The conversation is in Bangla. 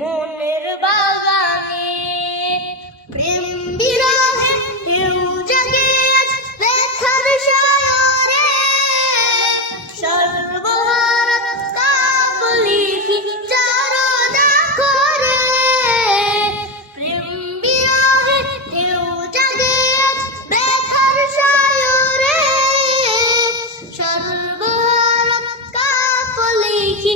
মনের বাগানে প্রেম বিরহে ঢেউ জাগে আজ ব্যথার সায়রে সর্বহারা কাবলিহি চারদা করে প্রেম বিরহে ঢেউ জাগে আজ ব্যথার সায়রে সর্বহারা কাবলিহি